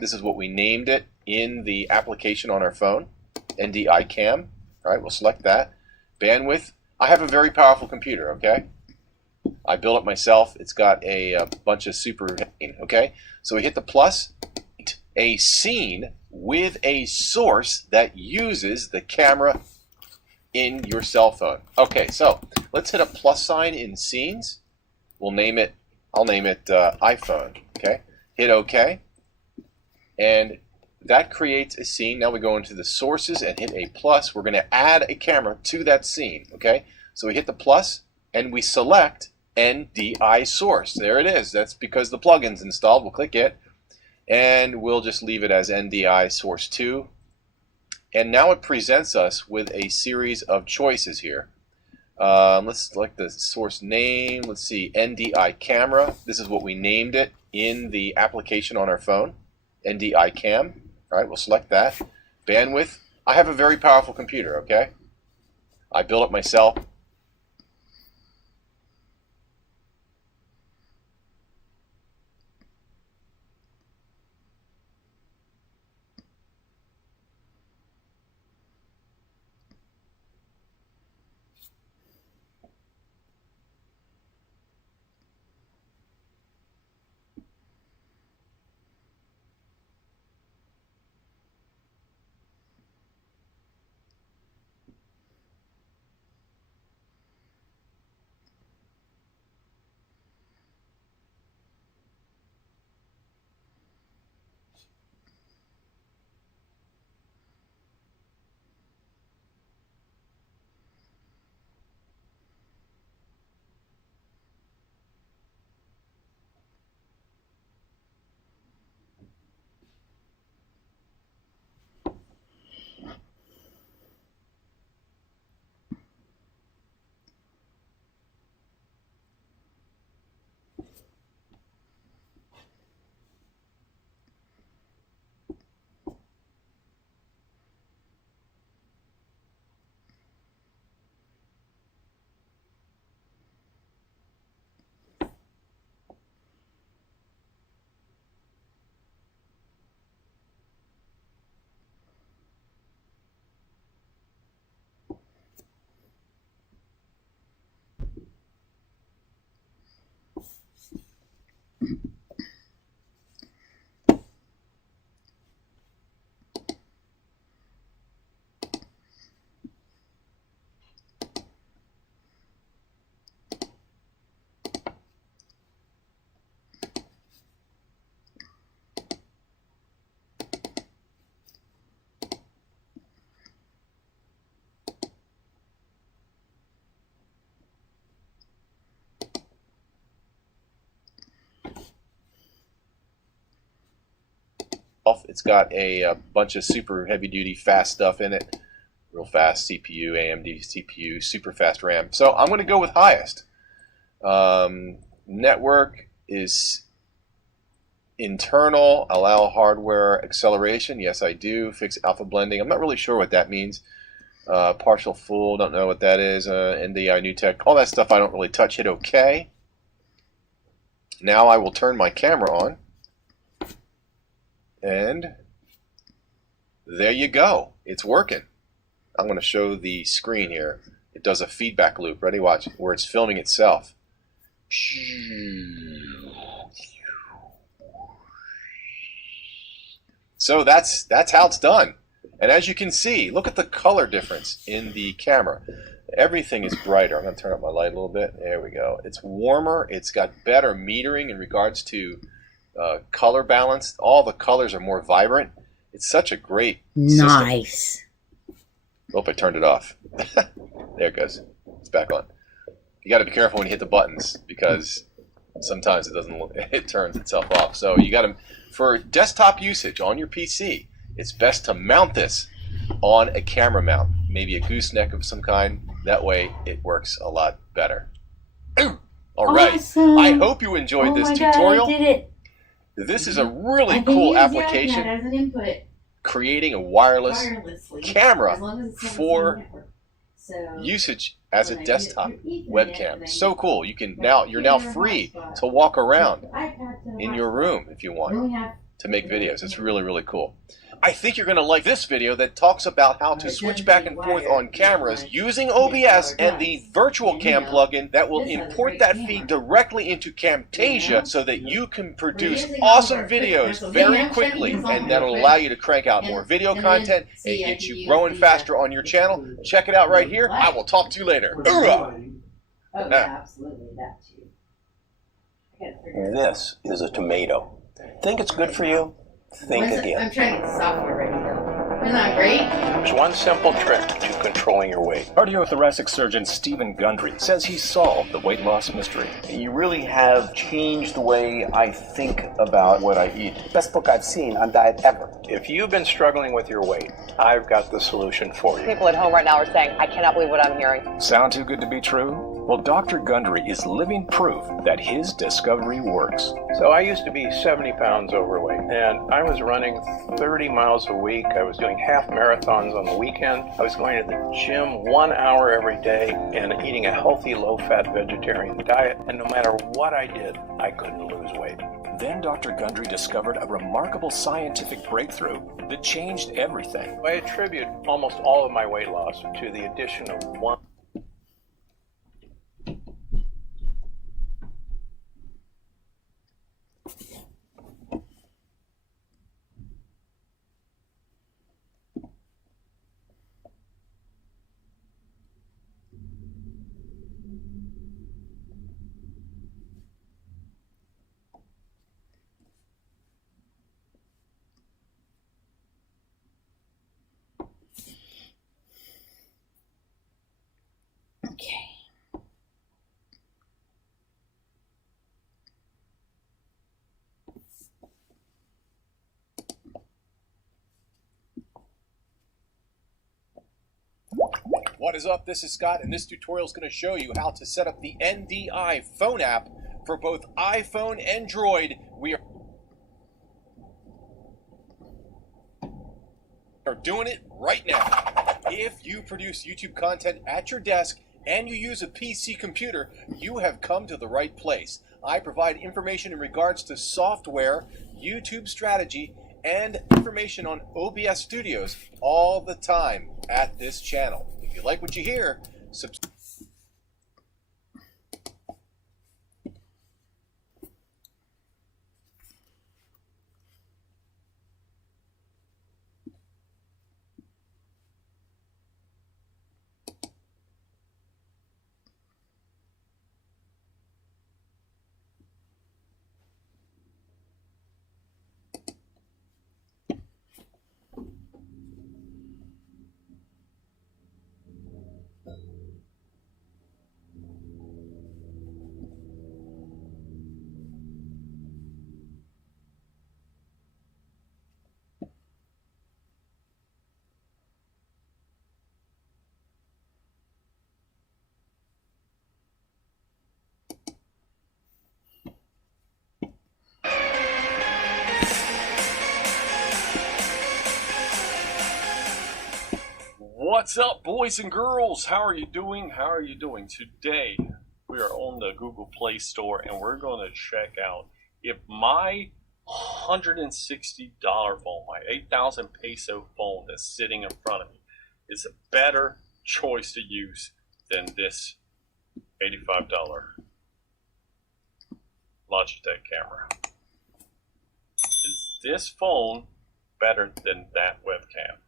This is what we named it in the application on our phone, NDI cam. All right, we'll select that. Bandwidth. I have a very powerful computer, okay? I built it myself. It's got a bunch of super, okay? So we hit the plus, a scene with a source that uses the camera in your cell phone. Okay, so let's hit a plus sign in scenes. We'll name it, I'll name it iPhone, okay? Hit OK. And that creates a scene. Now we go into the sources and hit a plus. We're going to add a camera to that scene, okay? So we hit the plus and we select NDI source. There it is. That's because the plugin's installed. We'll click it and we'll just leave it as NDI source 2. And now it presents us with a series of choices here. Let's select the source name. Let's see, NDI camera. This is what we named it in the application on our phone, NDI cam. All right, we'll select that. Bandwidth. I have a very powerful computer, okay? I built it myself. It's got a bunch of super heavy-duty fast stuff in it. Real fast CPU, AMD CPU, super fast RAM. So I'm going to go with highest. Network is internal. Allow hardware acceleration. Yes, I do. Fix alpha blending. I'm not really sure what that means. Partial full. Don't know what that is. NDI new tech. All that stuff I don't really touch. Hit OK. Now I will turn my camera on. And there you go. It's working. I'm going to show the screen here. It does a feedback loop. Ready? Watch. Where it's filming itself. So that's how it's done. And as you can see, look at the color difference in the camera. Everything is brighter. I'm going to turn up my light a little bit. There we go. It's warmer. It's got better metering in regards to color balance. All the colors are more vibrant. It's such a great system. Nice. Oh, I turned it off. There it goes. It's back on. You got to be careful when you hit the buttons because sometimes it turns itself off. So you got to, for desktop usage on your PC, it's best to mount this on a camera mount, maybe a gooseneck of some kind. That way it works a lot better. Ooh, all right. Awesome. I hope you enjoyed this tutorial. God, I did it. This is a really cool application, as an input. creating a wireless camera for usage as a desktop webcam. So cool. You're now free to walk around in your room if you want. to make videos. It's really, really cool. I think you're going to like this video that talks about how to switch back and forth on cameras using OBS and the virtual cam plugin that will import that feed directly into Camtasia so that you can produce awesome videos very quickly, and that'll allow you to crank out more video content and get you growing faster on your channel. Check it out right here. I will talk to you later. Absolutely, that's you. This is a tomato. Think it's good for you? Think again. I'm trying to get the software ready though. Isn't that great? There's one simple trick to controlling your weight. Cardiothoracic surgeon Stephen Gundry says he solved the weight loss mystery. You really have changed the way I think about what I eat. Best book I've seen on diet ever. If you've been struggling with your weight, I've got the solution for you. People at home right now are saying, I cannot believe what I'm hearing. Sound too good to be true? Well, Dr. Gundry is living proof that his discovery works. So I used to be 70 pounds overweight, and I was running 30 miles a week. I was doing half marathons on the weekend. I was going to the gym 1 hour every day and eating a healthy, low-fat vegetarian diet. And no matter what I did, I couldn't lose weight. Then Dr. Gundry discovered a remarkable scientific breakthrough that changed everything. I attribute almost all of my weight loss to the addition of one. Okay. What is up? This is Scott, and this tutorial is going to show you how to set up the NDI phone app for both iPhone and Android. We are doing it right now. If you produce YouTube content at your desk and you use a PC computer, you have come to the right place. I provide information in regards to software, YouTube strategy, and information on OBS Studios all the time at this channel. If you like what you hear, subscribe. What's up, boys and girls? How are you doing? How are you doing? Today, we are on the Google Play Store, and we're going to check out if my $160 phone, my 8,000 peso phone that's sitting in front of me, is a better choice to use than this $85 Logitech camera. Is this phone better than that webcam?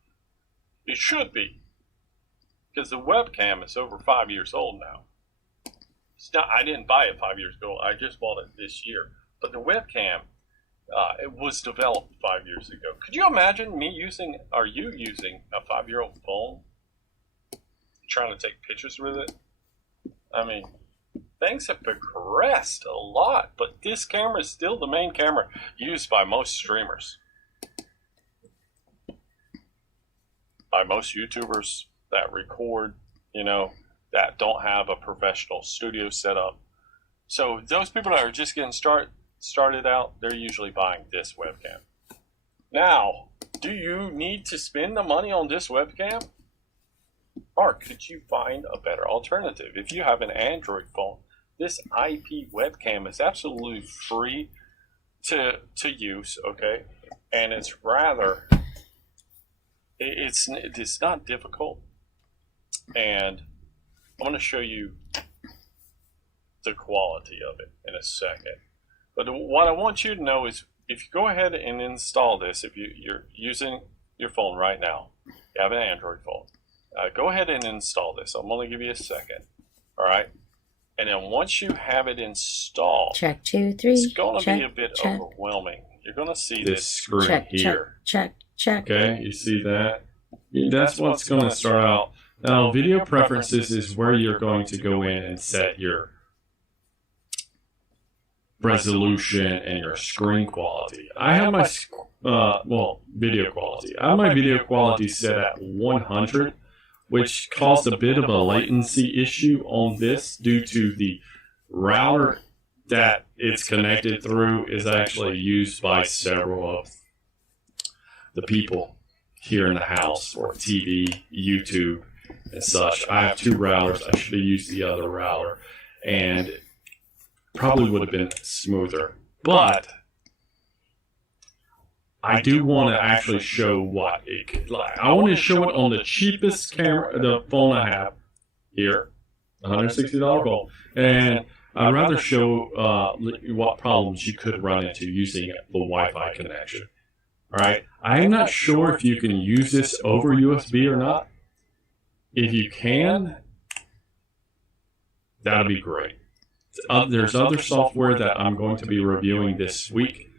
It should be, because the webcam is over 5 years old now. It's not, I didn't buy it 5 years ago. I just bought it this year. But the webcam, it was developed 5 years ago. Could you imagine me using, or you using a 5-year-old phone, trying to take pictures with it? I mean, things have progressed a lot, but this camera is still the main camera used by most streamers. By most YouTubers that record, you know, that don't have a professional studio set up. So those people that are just getting started out, they're usually buying this webcam. Now, do you need to spend the money on this webcam? Or could you find a better alternative? If you have an Android phone, this IP webcam is absolutely free to use, okay? and it's rather, it's not difficult. And I'm going to show you the quality of it in a second. But what I want you to know is, if you go ahead and install this, if you're using your phone right now, you have an Android phone, go ahead and install this. I'm going to give you a second. All right? And then once you have it installed, check 2, 3. it's going to check, be a bit check. overwhelming. You're going to see This screen Check, here. check. Okay, you see that? That's what's going to start out. Now, video preferences is where you're going to go in and set your resolution and your screen quality. I have my, video quality. I have my video quality set at 100, which caused a bit of a latency issue on this due to the router that it's connected through is actually used by several of the people here in the house for TV, YouTube, and such. I have 2 routers. I should have used the other router, and probably would have been smoother. But I do want to actually show what it could like. I want to show it on the cheapest camera, the phone I have here, $160 phone, and I'd rather show what problems you could run into using the Wi-Fi connection. All right, I am not sure if you can use this over USB or not. If you can, that'd be great. There's other software that I'm going to be reviewing this week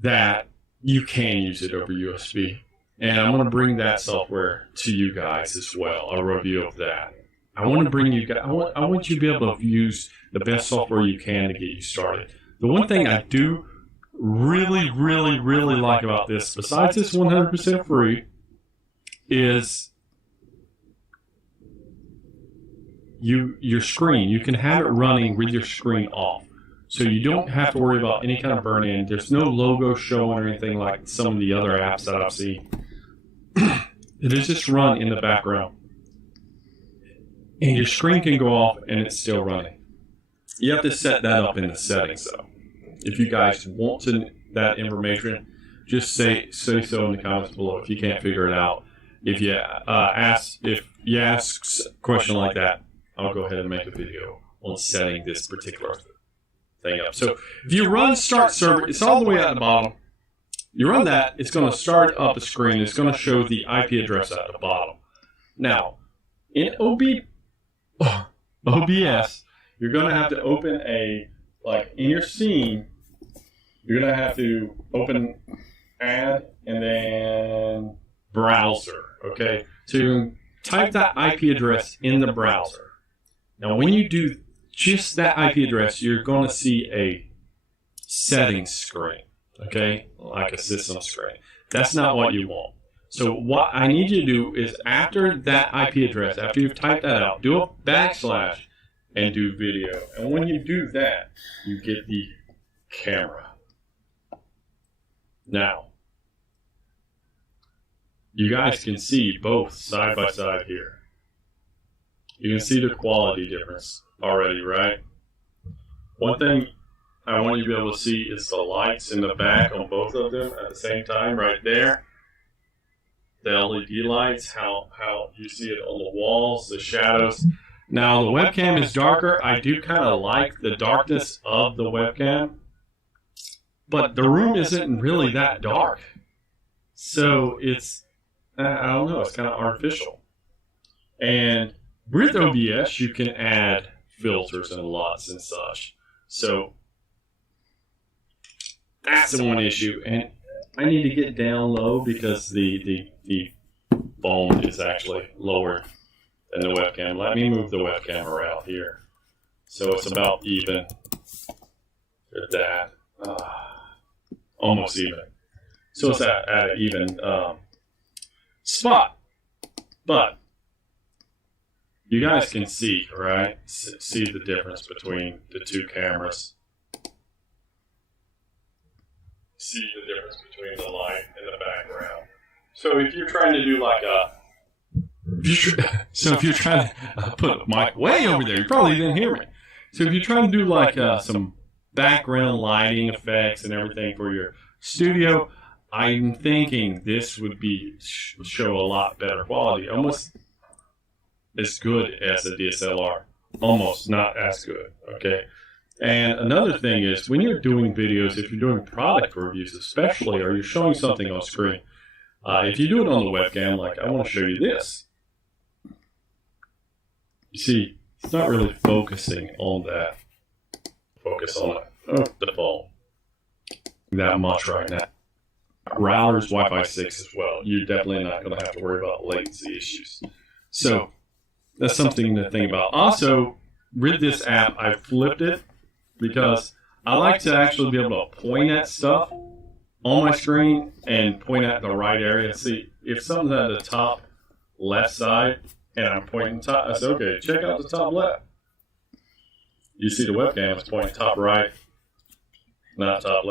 that you can use it over USB. And I'm going to bring that software to you guys as well, a review of that. I want to bring you guys, I want you to be able to use the best software you can to get you started. The one thing I do really like about this, besides it's 100% free, is your screen. You can have it running with your screen off. So you don't have to worry about any kind of burn-in. There's no logo showing or anything like some of the other apps that I've seen. It is just run in the background. And your screen can go off and it's still running. You have to set that up in the settings though. If you guys want that information, just say so in the comments below if you can't figure it out. If you ask a question like that, I'll go ahead and make a video on setting this particular thing up. So if you run start server, it's all the way at the bottom. You run that, it's going to start up a screen. It's going to show the IP address at the bottom. Now, in OBS, you're going to have to open in your scene, you're going to have to open add and then browser, okay? So you type that IP address in the browser. Now, when you do just that IP address, you're going to see a settings screen, okay? Like a system screen. That's not what you want. So what I need you to do is after that IP address, after you've typed that out, do a backslash and do video. And when you do that, you get the camera. Now, you guys can see both side by side here. You can see the quality difference already, right? One thing I want you to be able to see is the lights in the back on both of them at the same time right there. The LED lights, how you see it on the walls, the shadows. Now the webcam is darker. I do kind of like the darkness of the webcam, but the room isn't really that dark. So it's, I don't know, it's kind of artificial. And with OBS, you can add filters and LUTs and such. So that's the one issue. And I need to get down low because the phone is actually lower than the webcam. Let me move the webcam around here. So it's about even at that. Almost even. So it's at an even spot. But you guys can see, right? See the difference between the two cameras. See the difference between the light and the background. So if you're trying to do like if you're trying to put a mic way over there, you probably didn't hear me. So if you're trying to do like some background lighting effects and everything for your studio, I'm thinking this would show a lot better quality, almost as good as a DSLR, almost not as good. Okay. And another thing is, when you're doing videos, if you're doing product reviews especially, or you're showing something on screen, if you do it on the webcam, like I want to show you this, you see, it's not really focusing on that. Focus on the phone that much right now. Routers, Wi-Fi 6 as well. You're definitely not going to have to worry about latency issues. So that's something to think about. Also, with this app, I flipped it because I like to actually be able to point at stuff on my screen and point at the right area. See, if something's at the top left side and I'm pointing top, I say, okay, check out the top left. You see the webcam is pointing top right, not top left.